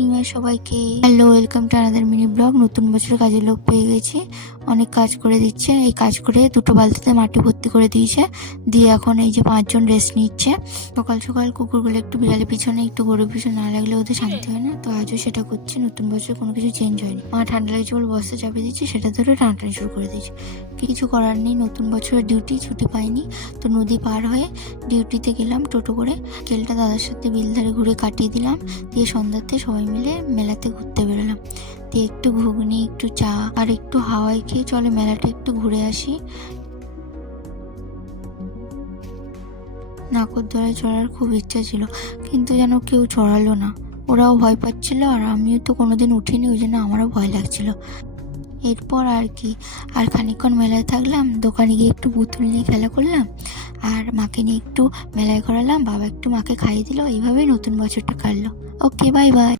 New year সবাইকে। Hello, welcome to another mini blog. নতুন বছর কাজের লোক পেয়ে গেছি, অনেক কাজ করে দিচ্ছে। এই কাজ করে দুটো বালতিতে মাটি ভর্তি করে দিয়েছে, দিয়ে এখন এই যে 5জন রেস্ট নিচ্ছে। সকাল সকাল কুকুরগুলো একটু বিড়ালের পিছনে একটু গরুর পিছনে না লাগলে ওদের শান্তি হয় না, তো আজও সেটা করছে। নতুন বছর কোনো কিছু চেঞ্জ হয়নি। মা ঠান্ডা লাগছে বলে বস্তা চাপিয়ে দিচ্ছে, সেটা ধরে টানাটানি শুরু করে দিয়েছে। কিছু করার নেই, নতুন বছরের ডিউটি ছুটি পাইনি, তো নদী পার হয়ে ডিউটিতে গেলাম টোটো করে। বিকেলটা দাদার সাথে বিলধারে ঘুরে কাটিয়ে দিলাম, দিয়ে সন্ধ্যাতে সবাই মিলে মেলাতে ঘুরতে বেরোলাম। দিয়ে একটু ঘুগনি, একটু চা আর একটু হাওয়াই খেয়ে চলে মেলাটা একটু ঘুরে আসি। নাগরদোলায় চড়ার খুব ইচ্ছা ছিল, কিন্তু যেন কেউ চড়ালো না। ওরাও ভয় পাচ্ছিল, আর আমিও তো কোনোদিন উঠিনি, ওই জন্য আমারও ভয় লাগছিল। এরপর আর কি, আর খানিকক্ষণ মেলায় থাকলাম, দোকানে গিয়ে একটু পুতুল নিয়ে খেলা করলাম, আর মাকে নিয়ে একটু মেলায় ঘোরালাম, বাবা একটু মাকে খাইয়ে দিল। এইভাবেই নতুন বছরটা কাটলো। ওকে, বাই বাই।